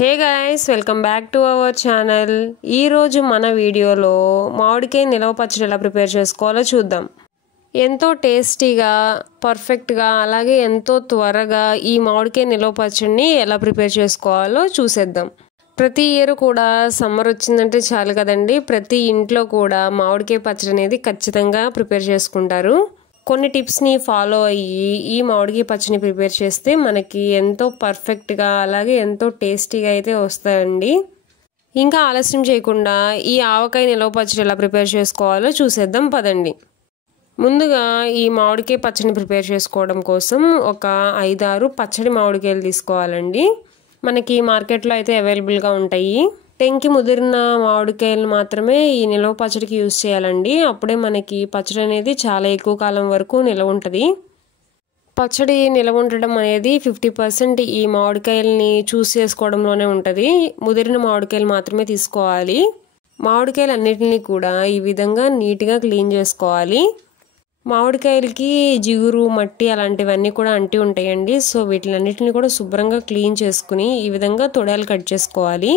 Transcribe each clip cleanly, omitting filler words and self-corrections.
Hey guys, welcome back to our channel. ఈరోజు మన వీడియోలో మామిడికాయ నిలవ పచ్చడి ఎలా ప్రిపేర్ చేసుకోవాలో చూద్దాం. ఎంతో టేస్టీగా, పర్ఫెక్ట్గా, అలాగే ఎంతో త్వరగా ఈ మామిడికాయ నిలవ పచ్చడిని ఎలా ప్రిపేర్ చేసుకోవాలో చూసేద్దాం. ప్రతి ఇయర్ కూడా సమ్మర్ వచ్చిందంటే చాలు కదండి, ప్రతి ఇంట్లో కూడా మామిడికాయ పచ్చడి అనేది ఖచ్చితంగా ప్రిపేర్ చేసుకుంటారు. కొన్ని టిప్స్ని ఫాలో అయ్యి ఈ మామిడికాయ పచ్చడిని ప్రిపేర్ చేస్తే మనకి ఎంతో పర్ఫెక్ట్గా అలాగే ఎంతో టేస్టీగా అయితే వస్తాయండి. ఇంకా ఆలస్యం చేయకుండా ఈ ఆవకాయ నిలవ పచ్చడి ఎలా ప్రిపేర్ చేసుకోవాలో చూసేద్దాం పదండి. ముందుగా ఈ మామిడికాయ పచ్చడిని ప్రిపేర్ చేసుకోవడం కోసం ఒక 5-6 పచ్చడి మామిడికాయలు తీసుకోవాలండి. మనకి మార్కెట్లో అయితే అవైలబుల్గా ఉంటాయి. టెంకి ముదిరిన మామిడికాయలు మాత్రమే ఈ నిలవ పచ్చడికి యూజ్ చేయాలండి. అప్పుడే మనకి పచ్చడి అనేది చాలా ఎక్కువ కాలం వరకు నిలవ ఉంటుంది. పచ్చడి నిలవ ఉండడం అనేది 50% ఈ మామిడికాయలని చూస్ చేసుకోవడంలోనే ఉంటుంది. ముదిరిన మామిడికాయలు మాత్రమే తీసుకోవాలి. మామిడికాయలు అన్నిటిని కూడా ఈ విధంగా నీట్గా క్లీన్ చేసుకోవాలి. మామిడికాయలకి జిగురు, మట్టి అలాంటివన్నీ కూడా అంటి ఉంటాయండి. సో వీటిలన్నిటిని కూడా శుభ్రంగా క్లీన్ చేసుకుని ఈ విధంగా తొడాలు కట్ చేసుకోవాలి.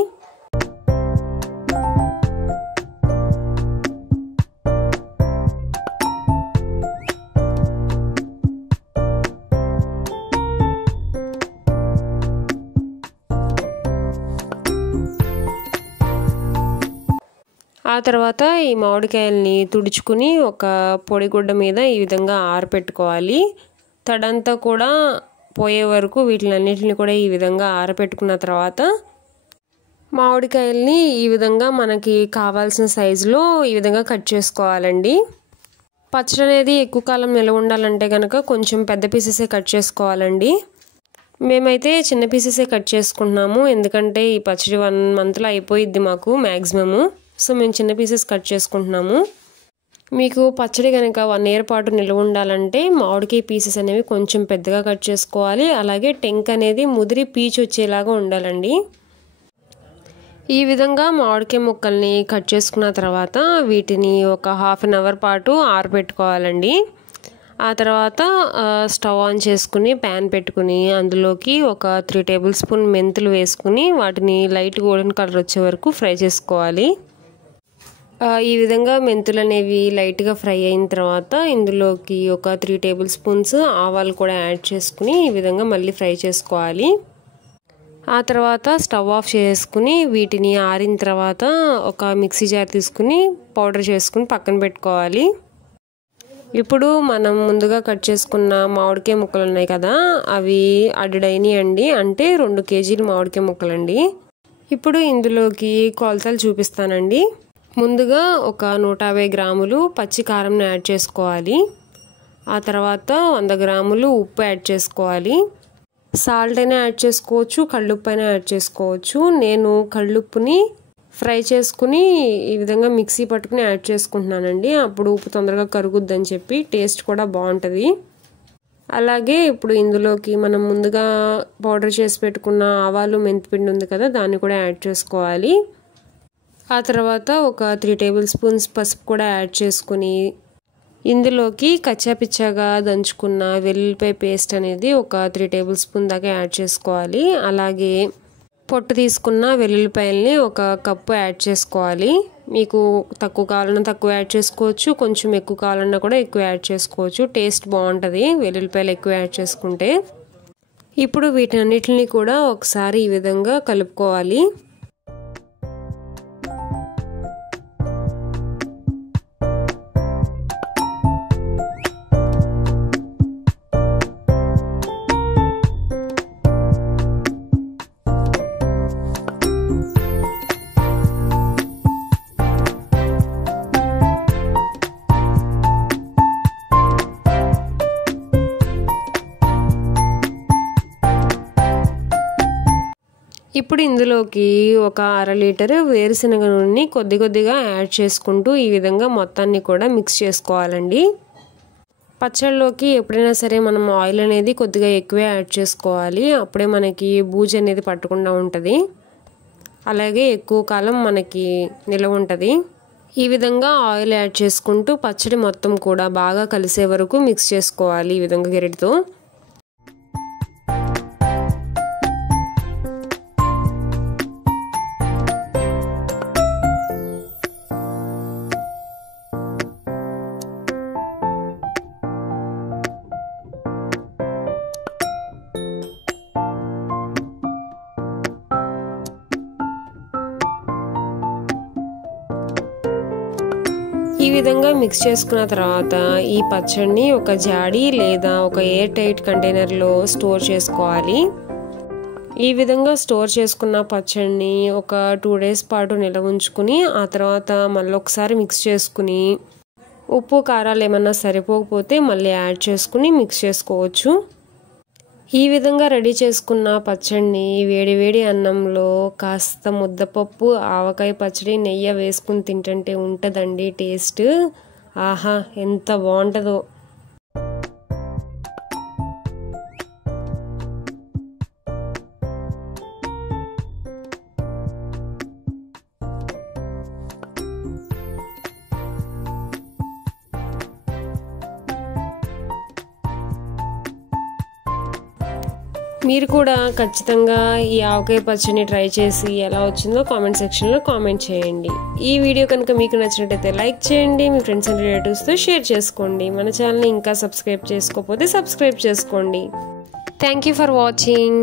ఆ తర్వాత ఈ మామిడికాయల్ని తుడుచుకుని ఒక పొడిగుడ్డ మీద ఈ విధంగా ఆరపెట్టుకోవాలి. తడంతా కూడా పోయే వరకు వీటిలన్నిటిని కూడా ఈ విధంగా ఆరపెట్టుకున్న తర్వాత మామిడికాయల్ని ఈ విధంగా మనకి కావాల్సిన సైజులో ఈ విధంగా కట్ చేసుకోవాలండి. పచ్చడి అనేది ఎక్కువ కాలం నిలవ ఉండాలంటే కనుక కొంచెం పెద్ద పీసెసే కట్ చేసుకోవాలండి. మేమైతే చిన్న పీసెసే కట్ చేసుకుంటున్నాము, ఎందుకంటే ఈ పచ్చడి 1 మంత్లో అయిపోయిద్ది మాకు మ్యాక్సిమము. సో మేము చిన్న పీసెస్ కట్ చేసుకుంటున్నాము. మీకు పచ్చడి కనుక 1 ఇయర్ పాటు నిల్వ ఉండాలంటే మామిడికాయ పీసెస్ అనేవి కొంచెం పెద్దగా కట్ చేసుకోవాలి. అలాగే టెంక్ అనేది ముదిరి పీచు వచ్చేలాగా ఉండాలండి. ఈ విధంగా మామిడికాయ ముక్కల్ని కట్ చేసుకున్న తర్వాత వీటిని ఒక 1/2 అవర్ పాటు ఆరబెట్టుకోవాలండి. ఆ తర్వాత స్టవ్ ఆన్ చేసుకుని ప్యాన్ పెట్టుకుని అందులోకి ఒక 3 టేబుల్ స్పూన్ మెంతులు వేసుకుని వాటిని లైట్ గోల్డెన్ కలర్ వచ్చే వరకు ఫ్రై చేసుకోవాలి. ఈ విధంగా మెంతులు అనేవి లైట్గా ఫ్రై అయిన తర్వాత ఇందులోకి ఒక 3 టేబుల్ స్పూన్స్ ఆవాలు కూడా యాడ్ చేసుకుని ఈ విధంగా మళ్ళీ ఫ్రై చేసుకోవాలి. ఆ తర్వాత స్టవ్ ఆఫ్ చేసుకుని వీటిని ఆరిన తర్వాత ఒక మిక్సీ జార్ తీసుకుని పౌడర్ చేసుకుని పక్కన పెట్టుకోవాలి. ఇప్పుడు మనం ముందుగా కట్ చేసుకున్న మామిడికాయ ముక్కలు ఉన్నాయి కదా, అవి అడ్డైనాయి అండి, అంటే 2 కేజీలు మామిడికాయ ముక్కలండి. ఇప్పుడు ఇందులోకి కొలతలు చూపిస్తానండి. ముందుగా ఒక 150 గ్రాములు పచ్చి కారంను యాడ్ చేసుకోవాలి. ఆ తర్వాత 100 గ్రాములు ఉప్పు యాడ్ చేసుకోవాలి. సాల్ట్ అయినా యాడ్ చేసుకోవచ్చు, కళ్ళుప్పు అయినా యాడ్ చేసుకోవచ్చు. నేను కళ్ళుప్పుని ఫ్రై చేసుకుని ఈ విధంగా మిక్సీ పట్టుకుని యాడ్ చేసుకుంటున్నానండి. అప్పుడు ఉప్పు తొందరగా కరుగుద్దని చెప్పి టేస్ట్ కూడా బాగుంటుంది. అలాగే ఇప్పుడు ఇందులోకి మనం ముందుగా పౌడర్ చేసి పెట్టుకున్న ఆవాలు, మెంతిపిండి ఉంది కదా, దాన్ని కూడా యాడ్ చేసుకోవాలి. ఆ తర్వాత ఒక 3 టేబుల్ స్పూన్స్ పసుపు కూడా యాడ్ చేసుకుని ఇందులోకి కచ్చాపిచ్చాగా దంచుకున్న వెల్లుల్లిపాయ పేస్ట్ అనేది ఒక 3 టేబుల్ స్పూన్ దాకా యాడ్ చేసుకోవాలి. అలాగే పొట్టు తీసుకున్న వెల్లుల్లిపాయల్ని 1 కప్పు యాడ్ చేసుకోవాలి. మీకు తక్కువ కావాలన్నా తక్కువ యాడ్ చేసుకోవచ్చు, కొంచెం ఎక్కువ కావాలన్నా కూడా ఎక్కువ యాడ్ చేసుకోవచ్చు. టేస్ట్ బాగుంటుంది వెల్లుల్లిపాయలు ఎక్కువ యాడ్ చేసుకుంటే. ఇప్పుడు వీటన్నిటిని కూడా ఒకసారి ఈ విధంగా కలుపుకోవాలి. ఇప్పుడు ఇందులోకి ఒక 1/2 లీటర్ వేరుశనగ నూనెని కొద్ది కొద్దిగా యాడ్ చేసుకుంటూ ఈ విధంగా మొత్తాన్ని కూడా మిక్స్ చేసుకోవాలండి. పచ్చళ్ళలోకి ఎప్పుడైనా సరే మనం ఆయిల్ అనేది కొద్దిగా ఎక్కువే యాడ్ చేసుకోవాలి. అప్పుడే మనకి బూజు అనేది పట్టకుండా ఉంటుంది, అలాగే ఎక్కువ కాలం మనకి నిలవ ఉంటుంది. ఈ విధంగా ఆయిల్ యాడ్ చేసుకుంటూ పచ్చడి మొత్తం కూడా బాగా కలిసే వరకు మిక్స్ చేసుకోవాలి ఈ విధంగా గరిటెతో. ఈ విధంగా మిక్స్ చేసుకున్న తర్వాత ఈ పచ్చడిని ఒక జాడీ లేదా ఒక ఎయిర్ టైట్ కంటైనర్లో స్టోర్ చేసుకోవాలి. ఈ విధంగా స్టోర్ చేసుకున్న పచ్చడిని ఒక 2 days పాటు నిల్వ ఉంచుకుని ఆ తర్వాత మళ్ళీ ఒకసారి మిక్స్ చేసుకుని ఉప్పు కారాలు ఏమన్నా సరిపోకపోతే మళ్ళీ యాడ్ చేసుకుని మిక్స్ చేసుకోవచ్చు. ఈ విధంగా రెడీ చేసుకున్న పచ్చడిని వేడివేడి అన్నంలో కాస్త ముద్దపప్పు, ఆవకాయ పచ్చడి, నెయ్యి వేసుకుని తింటుంటే ఉంటుందండి టేస్ట్. ఆహా, ఎంత బాగుంటుందో. మీరు కూడా ఖచ్చితంగా ఈ ఆవకాయ పచ్చడిని ట్రై చేసి ఎలా వచ్చిందో కామెంట్ సెక్షన్లో కామెంట్ చేయండి. ఈ వీడియో కనుక మీకు నచ్చినట్టయితే లైక్ చేయండి, మీ ఫ్రెండ్స్ అండ్ రిలేటివ్స్తో షేర్ చేసుకోండి. మన ఛానల్ని ఇంకా సబ్స్క్రైబ్ చేసుకోకపోతే సబ్స్క్రైబ్ చేసుకోండి. Thank you for watching.